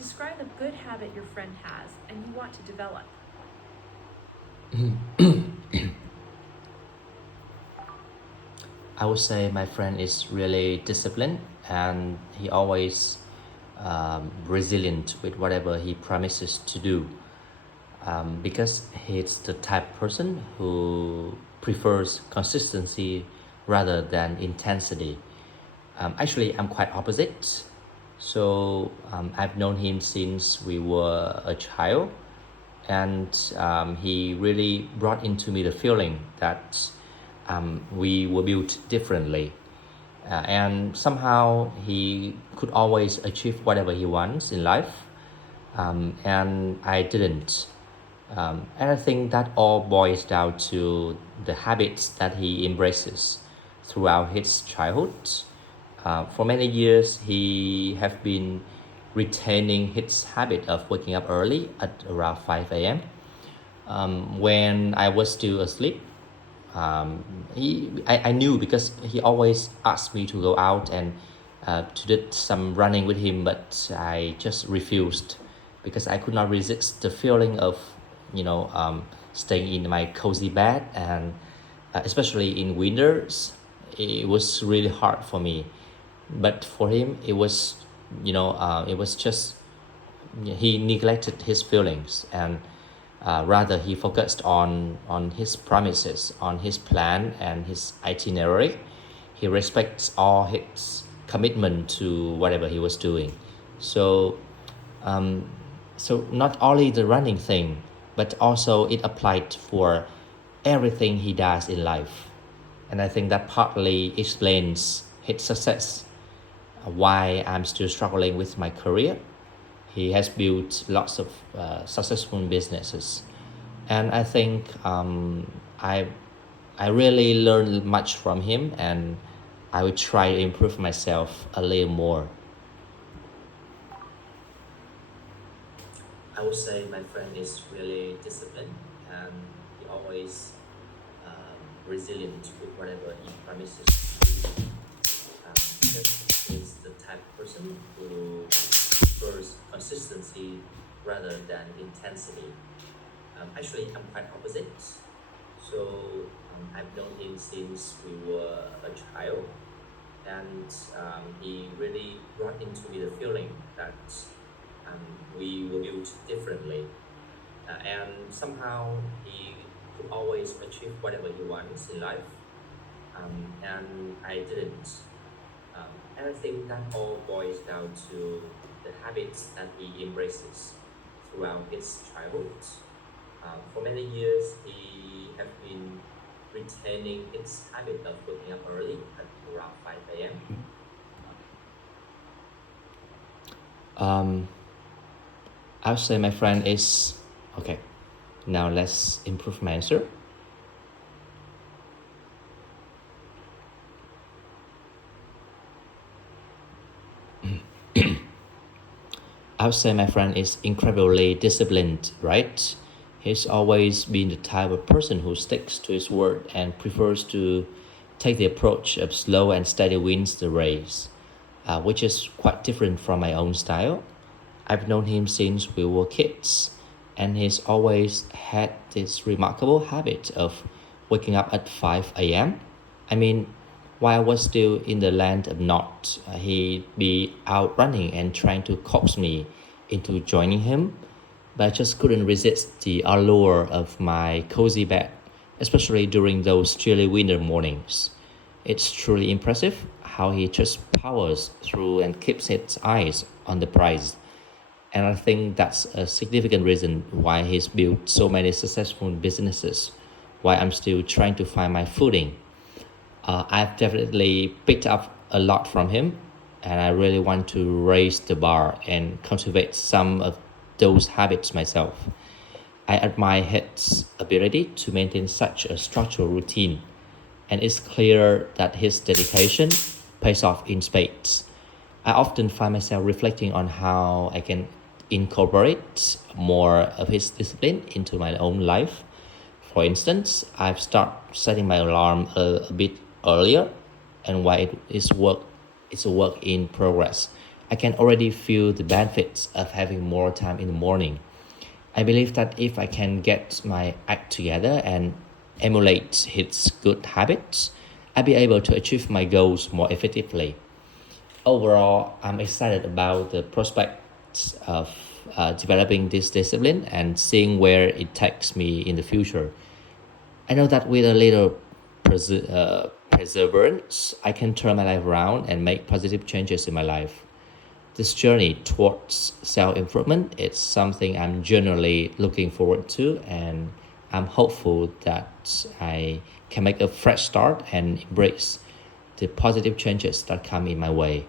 Describe a good habit your friend has and you want to develop. I would say my friend is really disciplined and he always resilient with whatever he promises to do because he's the type of person who prefers consistency rather than intensity. Actually, I'm quite opposite. So I've known him since we were a child, and he really brought into me the feeling that we were built differently. And somehow he could always achieve whatever he wants in life, and I didn't. And I think that all boils down to the habits that he embraces throughout his childhood. For many years, he have been retaining his habit of waking up early at around 5 a.m. When I was still asleep. I knew because he always asked me to go out and to do some running with him, but I just refused because I could not resist the feeling of, staying in my cozy bed, and especially in winters, it was really hard for me. But for him, it was just he neglected his feelings, and rather he focused on his promises, on his plan and his itinerary. He respects all his commitment to whatever he was doing. So um, so not only the running thing, but also it applied for everything he does in life. And I think that partly explains his success, why I'm still struggling with my career. He has built lots of successful businesses, and I think I really learned much from him, and I will try to improve myself a little more. I would say my friend is really disciplined, and he always resilient with whatever he promises to do. Because he's the type of person who prefers consistency rather than intensity. Actually, I'm quite opposite. So I've known him since we were a child, and he really brought into me the feeling that we were built differently, and somehow he could always achieve whatever he wants in life, and I didn't. And I think that all boils down to the habits that he embraces throughout his childhood. For many years, he have been retaining his habit of waking up early at around 5 a.m. I would say my friend is okay. Now let's improve my answer. I would say my friend is incredibly disciplined, right? He's always been the type of person who sticks to his word and prefers to take the approach of slow and steady wins the race, which is quite different from my own style. I've known him since we were kids, and he's always had this remarkable habit of waking up at 5 a.m. I mean, while I was still in the land of not, he'd be out running and trying to coax me into joining him, but I just couldn't resist the allure of my cozy bed, especially during those chilly winter mornings. It's truly impressive how he just powers through and keeps his eyes on the prize. And I think that's a significant reason why he's built so many successful businesses, why I'm still trying to find my footing. I've definitely picked up a lot from him, and I really want to raise the bar and cultivate some of those habits myself. I admire his ability to maintain such a structured routine, and it's clear that his dedication pays off in spades. I often find myself reflecting on how I can incorporate more of his discipline into my own life. For instance, I've started setting my alarm a bit earlier, and while it's a work in progress, I can already feel the benefits of having more time in the morning. I believe that if I can get my act together and emulate his good habits, I'll be able to achieve my goals more effectively. Overall, I'm excited about the prospects of developing this discipline and seeing where it takes me in the future. I know that with a little perseverance, I can turn my life around and make positive changes in my life. This journey towards self improvement is something I'm genuinely looking forward to, and I'm hopeful that I can make a fresh start and embrace the positive changes that come in my way.